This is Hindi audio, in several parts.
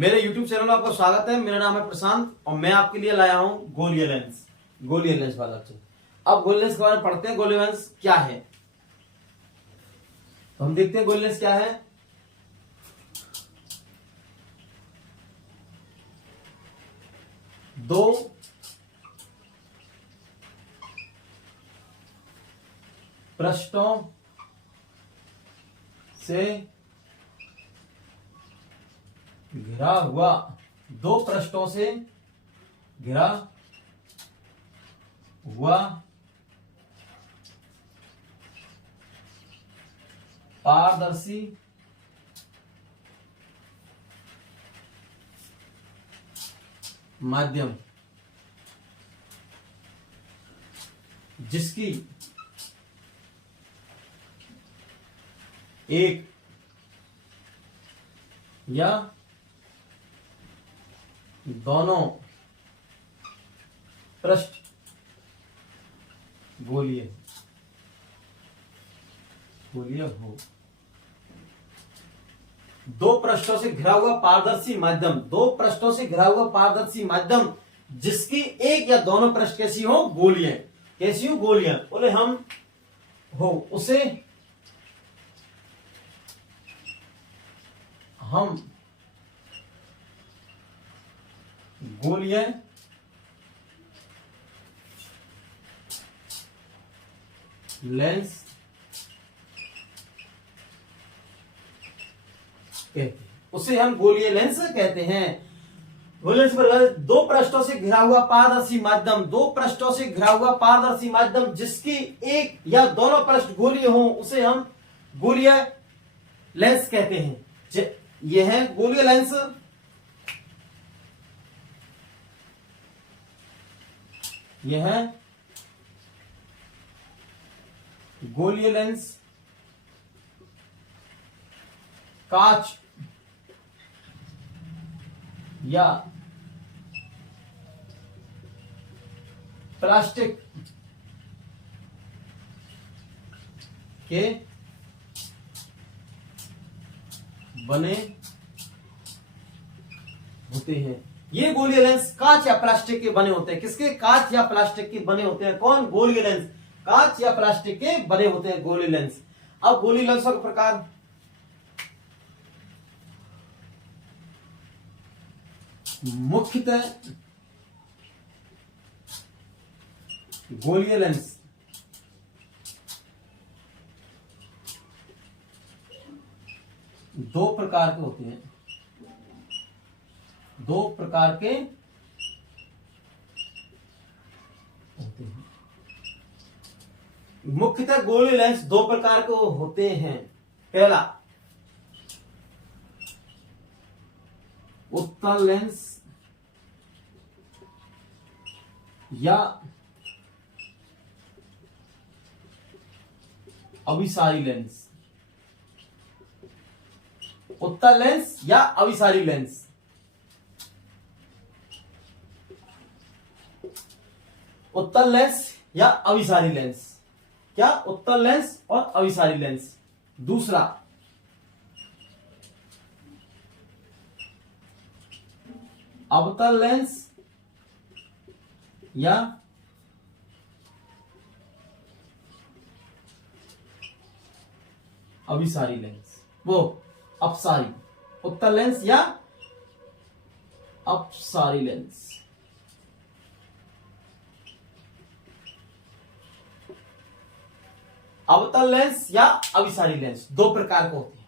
मेरे YouTube चैनल में आपका स्वागत है। मेरा नाम है प्रशांत और मैं आपके लिए लाया हूं गोलीय लेंस वाला चीज। अब गोलीय लेंस के बारे में पढ़ते हैं। गोलीय लेंस क्या है तो हम देखते हैं गोलीय लेंस क्या है। दो पृष्ठों से घिरा हुआ पारदर्शी माध्यम जिसकी एक या दोनों पृष्ठ गोलीय हो। दो पृष्ठों से घिरा हुआ पारदर्शी माध्यम जिसकी एक या दोनों पृष्ठ कैसी हो गोलीय बोले हम हो उसे हम गोलीय लेंस कहते हैं। उसे हम गोलीय लेंस कहते हैं। गोलीय लेंस पर दो पृष्ठों से घिरा हुआ पारदर्शी माध्यम जिसकी एक या दोनों पृष्ठ गोलीय हो उसे हम गोलीय लेंस कहते हैं। यह है गोलीय लेंस। यह है गोलीय लेंस। कांच या प्लास्टिक के बने होते हैं। ये गोलीय लेंस कांच या प्लास्टिक के बने होते हैं। किसके? कांच या प्लास्टिक के बने होते हैं। कौन? गोलीय लेंस कांच या प्लास्टिक के बने होते हैं गोलीय लेंस। अब गोलीय लेंसों के प्रकार मुख्यतः गोलीय लेंस दो प्रकार के होते हैं। मुख्यतः गोलीय लेंस दो प्रकार के होते हैं। पहला उत्तल लेंस या अभिसारी लेंस। उत्तल लेंस या अभिसारी लेंस। उत्तल लेंस या अभिसारी लेंस। क्या? उत्तल लेंस और अभिसारी लेंस। दूसरा अवतल लेंस या अभिसारी लेंस। वो अपसारी। उत्तल लेंस या अपसारी लेंस। अवतल लेंस या अभिसारी लेंस दो प्रकार के होते हैं।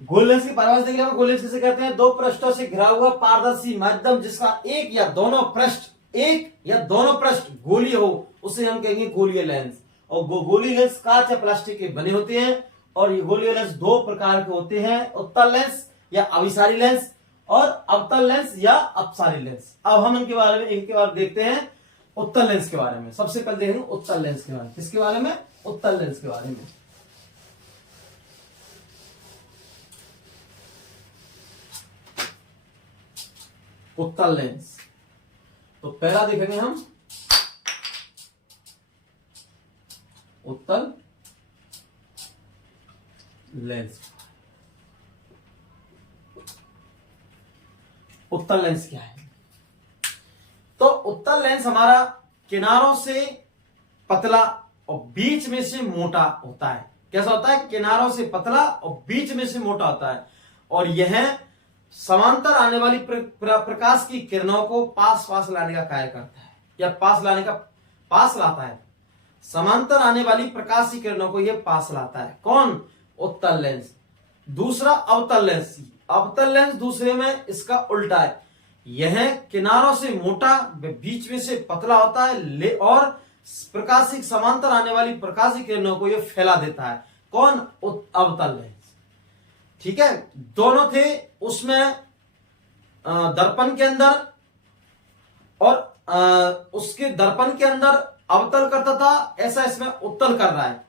गोलीय लेंस की परिभाषा देखिए। गोलीय लेंस किसे कहते हैं? दो पृष्ठों से घिरा हुआ पारदर्शी माध्यम जिसका एक या दोनों पृष्ठ गोलीय हो उसे हम कहेंगे गोलीय लेंस। और गोलीय लेंस कांच या प्लास्टिक के बने होते हैं। और ये गोलीय लेंस दो प्रकार के होते हैं। उत्तल लेंस या अभिसारी लेंस और अवतल लेंस या अपसारी लेंस। अब हम इनके बारे में एक के बाद देखते हैं। उत्तल लेंस के बारे में सबसे पहले देखेंगे। उत्तल लेंस के बारे में। किसके बारे में? उत्तल लेंस के बारे में। उत्तल लेंस तो पहला देखेंगे हम उत्तल लेंस। उत्तल लेंस क्या है? तो उत्तल लेंस हमारा किनारों से पतला और बीच में से मोटा होता है। कैसा होता है? किनारों से पतला और बीच में से मोटा होता है, और यह समांतर आने वाली प्रकाश की किरणों को पास पास लाने का कार्य करता है, या पास लाता है। समांतर आने वाली प्रकाश की किरणों को यह पास लाता है। कौन? उत्तल लेंस। दूसरा अवतल लेंस। अवतल लेंस दूसरे में इसका उल्टा है। यह किनारों से मोटा, बीच में से पतला होता है, और प्रकाशिक समांतर आने वाली प्रकाशिक किरणों को यह फैला देता है। कौन? अवतल लेंस। ठीक है, दोनों थे उसमें दर्पण के अंदर, और उसके दर्पण के अंदर अवतल करता था, ऐसा इसमें उत्तल कर रहा है।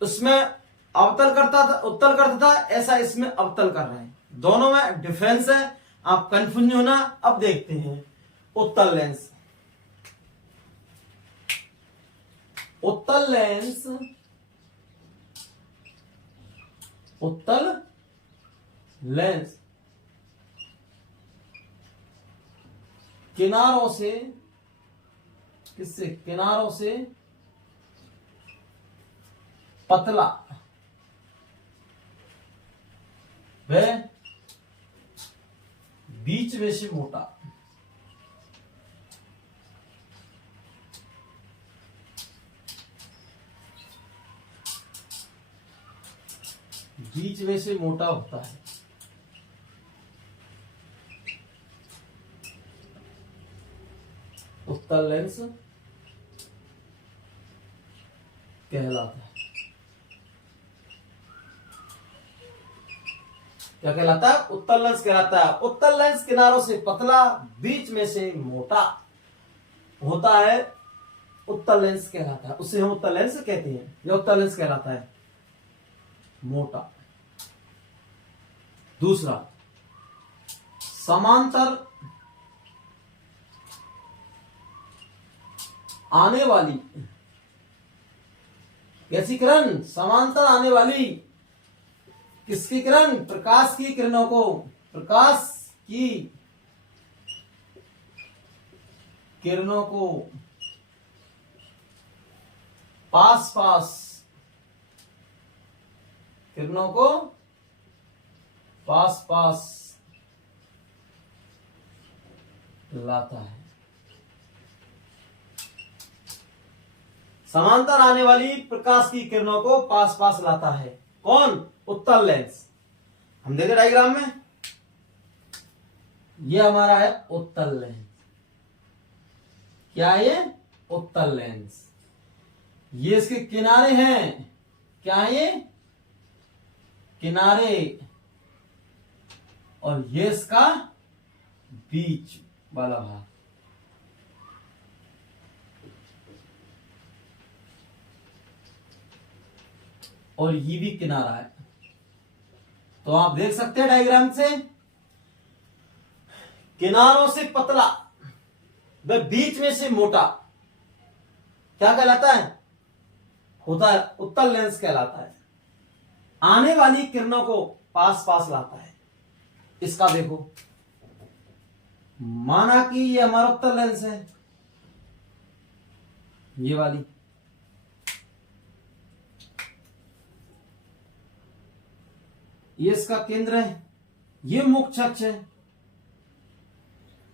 उसमें अवतल करता था, उत्तल करता था, ऐसा इसमें अवतल कर रहा है। दोनों में डिफरेंस है, आप कंफ्यूज नहीं होना। अब देखते हैं उत्तल लेंस। उत्तल लेंस, उत्तल लेंस किनारों से, किससे? किनारों से पतला व बीच में से मोटा। बीच में से मोटा होता है। उत्तल लेंस कहलाता है। क्या कहलाता है? उत्तल लेंस कहलाता है। उत्तल लेंस किनारों से पतला, बीच में से मोटा होता है, उत्तल लेंस कहलाता है। उसे हम उत्तल लेंस कहते हैं। यह उत्तल लेंस कहलाता है, मोटा। दूसरा, समांतर आने वाली, कैसी किरण? समांतर आने वाली। किसकी किरण? प्रकाश की किरणों को, प्रकाश की किरणों को पास पास, किरणों को पास पास लाता है। समांतर आने वाली प्रकाश की किरणों को पास पास लाता है। कौन? उत्तल लेंस। हम देखें डायग्राम में, यह हमारा है उत्तल लेंस। क्या है ये? उत्तल लेंस। ये इसके किनारे हैं। क्या है ये? किनारे। और ये इसका बीच वाला भाग। और ये भी किनारा है। तो आप देख सकते हैं डायग्राम से, किनारों से पतला व बीच में से मोटा क्या कहलाता है? होता है उत्तल लेंस कहलाता है। आने वाली किरणों को पास पास लाता है। इसका देखो, माना कि ये हमारा उत्तल लेंस है, ये वाली, ये इसका केंद्र है, ये मुख्य अक्ष है।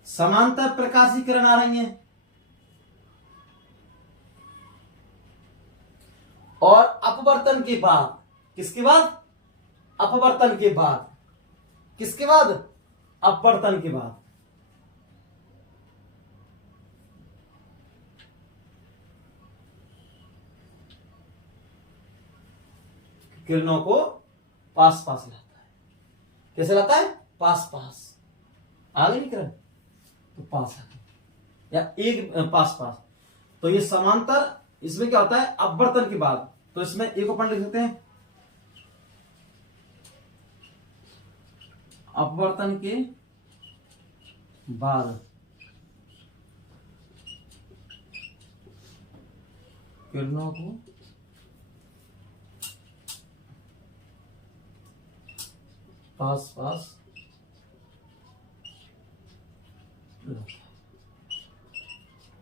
समांतर प्रकाशी किरण आ रही है, और अपवर्तन के बाद, किसके बाद? अपवर्तन के बाद। किसके बाद? अपवर्तन के बाद किरणों को पास पास लाता है। कैसे लाता है? पास पास। आ गई किरण तो पास आ गई, या एक पास पास। तो ये समांतर, इसमें क्या होता है? अपवर्तन के बाद। तो इसमें एक अपन लिख सकते हैं, अपवर्तन के बाद किरणों को पास पास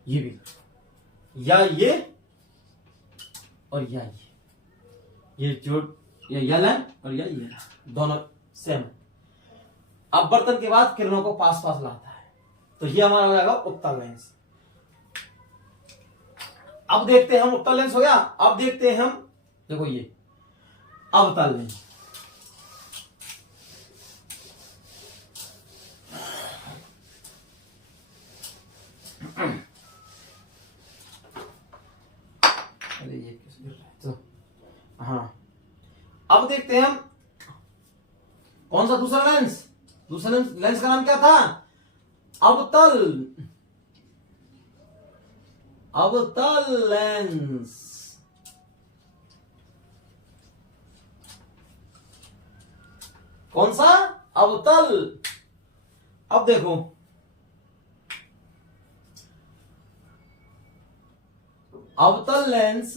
ये भी या ये और या ये जो ये लाइन और ये लाइन दोनों सेम। अब बर्तन के बाद किरणों को पास पास लाता है, तो ये हमारा हो जाएगा उत्तल लेंस। अब देखते हैं हम, उत्तल लेंस हो गया। अब देखते हैं हम, देखो ये अवतल लेंस। अरे ये कैसे गिर रहा है, तो हाँ अब देखते हैं हम कौन सा दूसरा लेंस। दूसरा लेंस का नाम क्या था? अवतल, अवतल लेंस। कौन सा? अवतल। अब देखो अवतल लेंस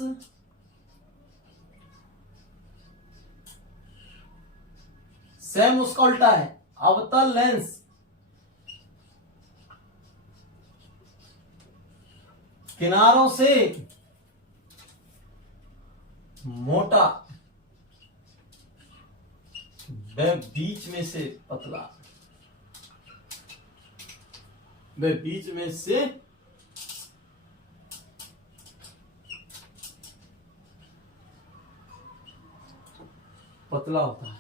सेम उसका उल्टा है। अवतल लेंस किनारों से मोटा व बीच में से पतला, व बीच में से पतला होता है।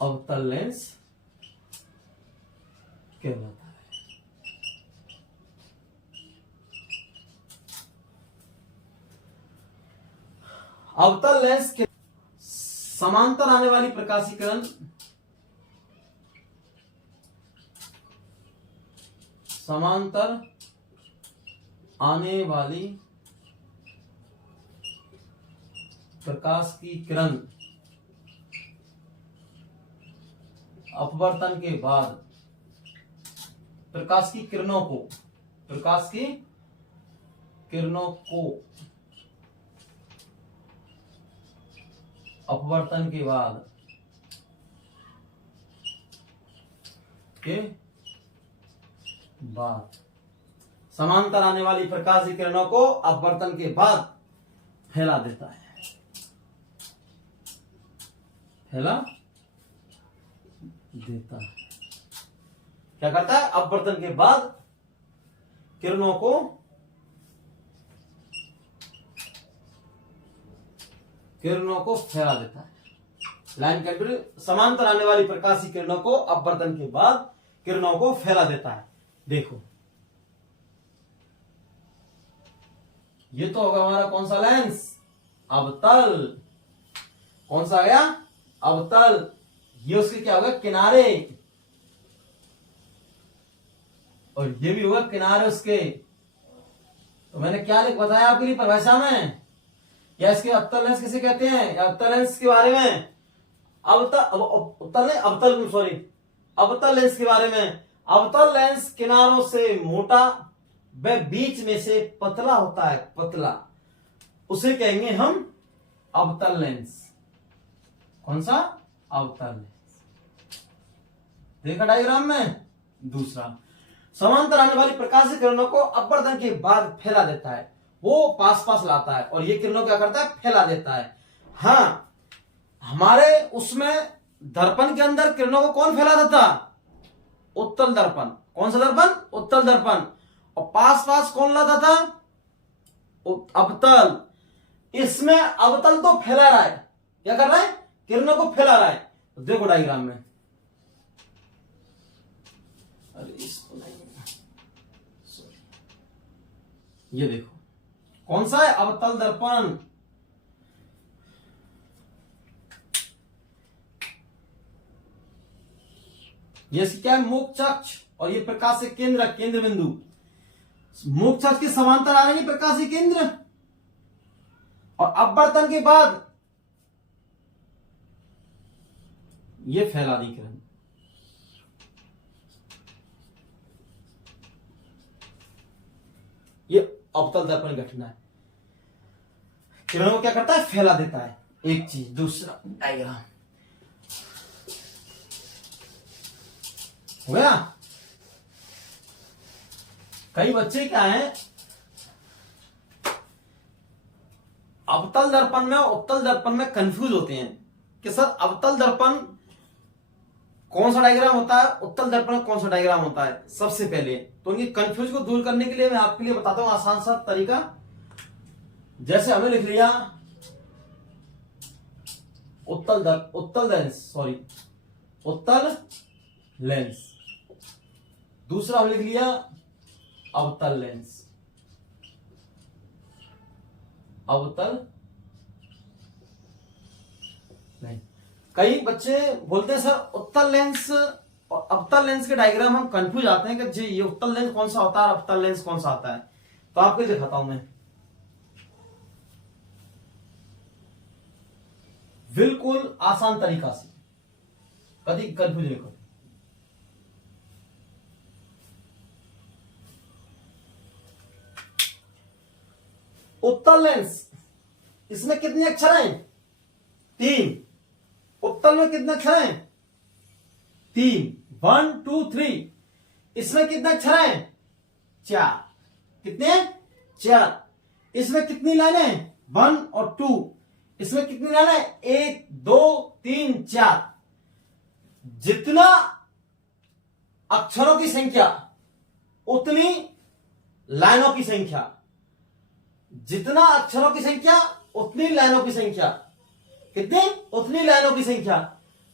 अवतल लेंस कहलाता है। अवतल लेंस के समांतर आने वाली प्रकाशीकरण, समांतर आने वाली प्रकाश की किरण अपवर्तन के बाद प्रकाश की किरणों को, प्रकाश की किरणों को अपवर्तन के बाद समांतर आने वाली प्रकाश की किरणों को अपवर्तन के बाद फैला देता है। फैला देता है। क्या करता है? अपवर्तन के बाद किरणों को फैला देता है। लाइन कैटेगरी, समांतर आने वाली प्रकाश की किरणों को अपवर्तन के बाद किरणों को फैला देता है। देखो ये तो होगा हमारा कौन सा लेंस? अवतल। कौन सा आ गया? अवतल। ये उसके क्या होगा? किनारे। और ये भी होगा किनारे उसके। तो मैंने क्या बताया आपके लिए परिभाषा में, या इसके अवतल लेंस किसे कहते हैं, या अवतल लेंस के बारे में, अवतल लेंस के बारे में। अवतल लेंस किनारों से मोटा व बीच में से पतला होता है, पतला, उसे कहेंगे हम अवतल लेंस। कौन सा? अवतल लेंस। देखा डायग्राम में। दूसरा, समांतर आने वाली प्रकाश किरणों को अपवर्तन के बाद फैला देता है, वो पास पास लाता है, और ये किरणों क्या करता है? फैला देता है। हाँ, हमारे उसमें दर्पण के अंदर किरणों को कौन फैलाता था? उत्तल दर्पण। कौन सा दर्पण? उत्तल दर्पण। और पास पास कौन लाता था? अवतल। इसमें अवतल तो फैला रहा है, क्या कर रहा है? किरणों को फैला रहा है। तो देखो डायग्राम में, अरे इसको नहीं, ये देखो कौन सा है? अवतल दर्पण। ये क्या है? मुख्य अक्ष, और ये प्रकाश से केंद्र, केंद्र बिंदु। मुख्य अक्ष के समांतर आ रही प्रकाश के केंद्र, और अपवर्तन के बाद ये फैला दी किरण। ये अवतल दर्पण घटना है। किरणों को क्या करता है? फैला देता है। एक चीज। दूसरा डायग्राम हो गया। कई बच्चे क्या हैं, अवतल दर्पण में और उत्तल दर्पण में कंफ्यूज होते हैं कि सर अवतल दर्पण कौन सा डायग्राम होता है, उत्तल दर्पण में कौन सा डायग्राम होता है। सबसे पहले तो उनकी कंफ्यूज को दूर करने के लिए मैं आपके लिए बताता हूं आसान सा तरीका। जैसे हमने लिख लिया उत्तल लेंस, दूसरा हमने लिख लिया अवतल लेंस, अवतल नहीं। कई बच्चे बोलते हैं सर उत्तल लेंस और अवतल लेंस के डायग्राम हम कंफ्यूज आते हैं कि जी ये उत्तल लेंस कौन सा होता है, अवतल लेंस कौन सा आता है। तो आपको दिखाता हूं मैं बिल्कुल आसान तरीका से, कभी कंफ्यूज नहीं करते। उत्तल लेंस, इसमें कितने अक्षर हैं? 3। उत्तल में कितने अक्षर हैं? 3, 1 2 3। इसमें कितने अक्षर हैं? 4। कितने? 4। इसमें कितनी लाइनें? 1 और 2। इसमें कितनी लाइनें? 1 2 3 4। जितना अक्षरों की संख्या उतनी लाइनों की संख्या, जितना अक्षरों की संख्या उतनी लाइनों की संख्या। कितनी? उतनी लाइनों की संख्या।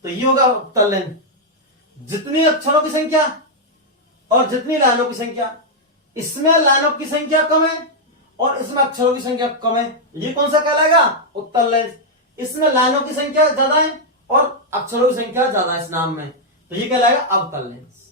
तो ये होगा उत्तल लेंस। जितनी अक्षरों की संख्या और जितनी लाइनों की संख्या। इसमें लाइनों की संख्या कम है और इसमें अक्षरों की संख्या कम है, ये कौन सा कहलाएगा? उत्तल लेंस। इसमें लाइनों की संख्या ज्यादा है और अक्षरों की संख्या ज्यादा है इस नाम में, तो ये कहलाएगा अवतल लेंस।